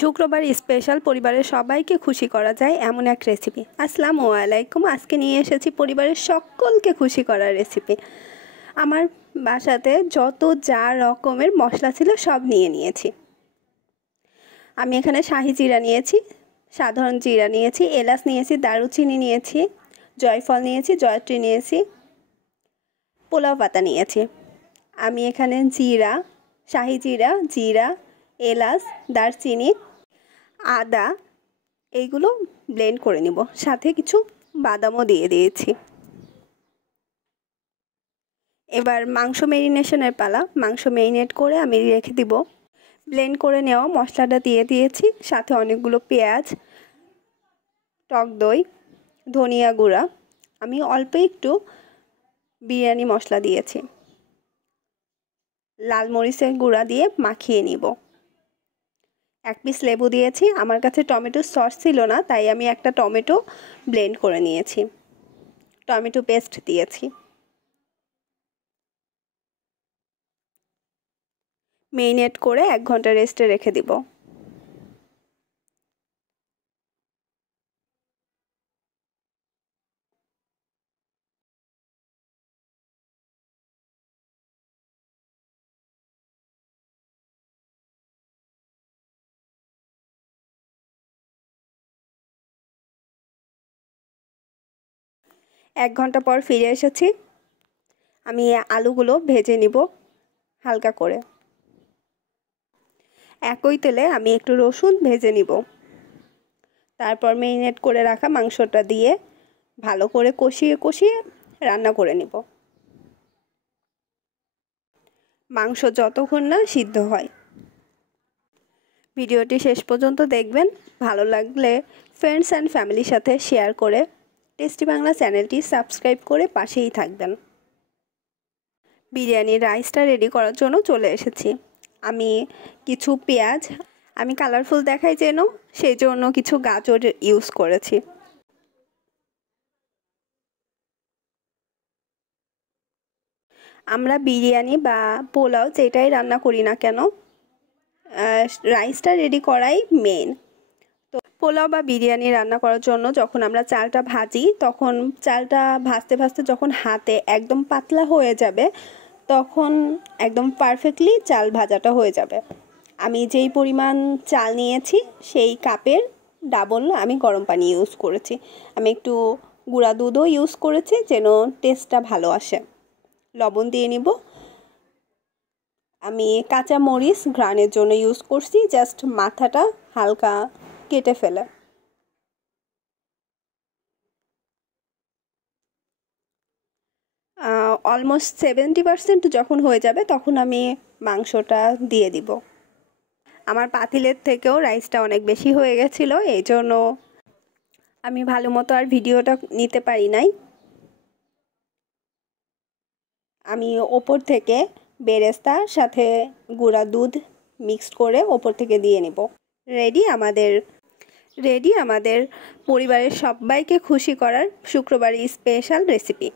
শুক্রবার স্পেশাল পরিবারের সবাইকে খুশি করা যায় এমন এক রেসিপি। আসসালামু আলাইকুম। আজকে নিয়ে এসেছি পরিবারের সকলকে খুশি করার রেসিপি। আমার বাসাতে যত যা রকমের মশলা ছিল সব নিয়ে নিয়েছি। আমি এখানে শাহি জিরা নিয়েছি, সাধারণ জিরা নিয়েছি, এলাচ নিয়েছি, দারুচিনি নিয়েছি, জয়ফল নিয়েছি, জয়ত্রী নিয়েছি, পোলাও পাতা নিয়েছি। আমি এখানে জিরা, শাহি জিরা, জিরা, এলাচ, দারচিনি, আদা এইগুলো ব্লেন্ড করে নিব, সাথে কিছু বাদামও দিয়ে দিয়েছি। এবার মাংস ম্যারিনেশনের পালা। মাংস ম্যারিনেট করে আমি রেখে দিব। ব্লেন্ড করে নেওয়া মশলাটা দিয়ে দিয়েছি, সাথে অনেকগুলো পেঁয়াজ, টক দই, ধনিয়া গুঁড়া, আমি অল্প একটু বিরিয়ানি মশলা দিয়েছি, লাল মরিচের গুঁড়া দিয়ে মাখিয়ে নিব। এক পিস লেবু দিয়েছি। আমার কাছে টমেটো সস ছিল না, তাই আমি একটা টমেটো ব্লেন্ড করে নিয়েছি, টমেটো পেস্ট দিয়েছি। মেরিনেট করে 1 ঘন্টা রেস্টে রেখে দিব। এক ঘন্টা পর ফিরে এসেছি। আমি আলুগুলো ভেজে নিব হালকা করে। একই তেলে আমি একটু রসুন ভেজে নিব। তারপর মেরিনেট করে রাখা মাংসটা দিয়ে ভালো করে কষিয়ে কষিয়ে রান্না করে নিব। মাংস যতক্ষণ না সিদ্ধ হয়। ভিডিওটি শেষ পর্যন্ত দেখবেন। ভালো লাগলে ফ্রেন্ডস অ্যান্ড ফ্যামিলির সাথে শেয়ার করে টেস্টি বাংলা চ্যানেলটি সাবস্ক্রাইব করে পাশেই থাকবেন। বিরিয়ানির রাইসটা রেডি করার জন্য চলে এসেছি। আমি কিছু পেঁয়াজ, আমি কালারফুল দেখাই যেন সেই জন্য কিছু গাজর ইউজ করেছি। আমরা বিরিয়ানি বা পোলাও যেটাই রান্না করি না কেন, রাইসটা রেডি করাই মেন। তো পোলাও বা বিরিয়ানি রান্না করার জন্য যখন আমরা চালটা ভাজি, তখন চালটা ভাজতে ভাজতে যখন হাতে একদম পাতলা হয়ে যাবে, তখন একদম পারফেক্টলি চাল ভাজাটা হয়ে যাবে। আমি যেই পরিমাণ চাল নিয়েছি সেই কাপের ডাবল আমি গরম পানি ইউজ করেছি। আমি একটু গুঁড়া দুধও ইউজ করেছি যেন টেস্টটা ভালো আসে। লবণ দিয়ে নিব। আমি কাঁচা মরিচ ঘ্রাণের জন্য ইউজ করছি, জাস্ট মাথাটা হালকা কেটে ফেলে। অলমোস্ট 70% যখন হয়ে যাবে তখন আমি মাংসটা দিয়ে দিব। আমার পাতিলের থেকেও রাইসটা অনেক বেশি হয়ে গেছিলো, এই জন্য আমি ভালো মতো আর ভিডিওটা নিতে পারি নাই। আমি ওপর থেকে বেরেস্তার সাথে গুঁড়া দুধ মিক্সড করে ওপর থেকে দিয়ে নিব। রেডি আমাদের পরিবারের সবাইকে খুশি করার শুক্রবারের স্পেশাল রেসিপি।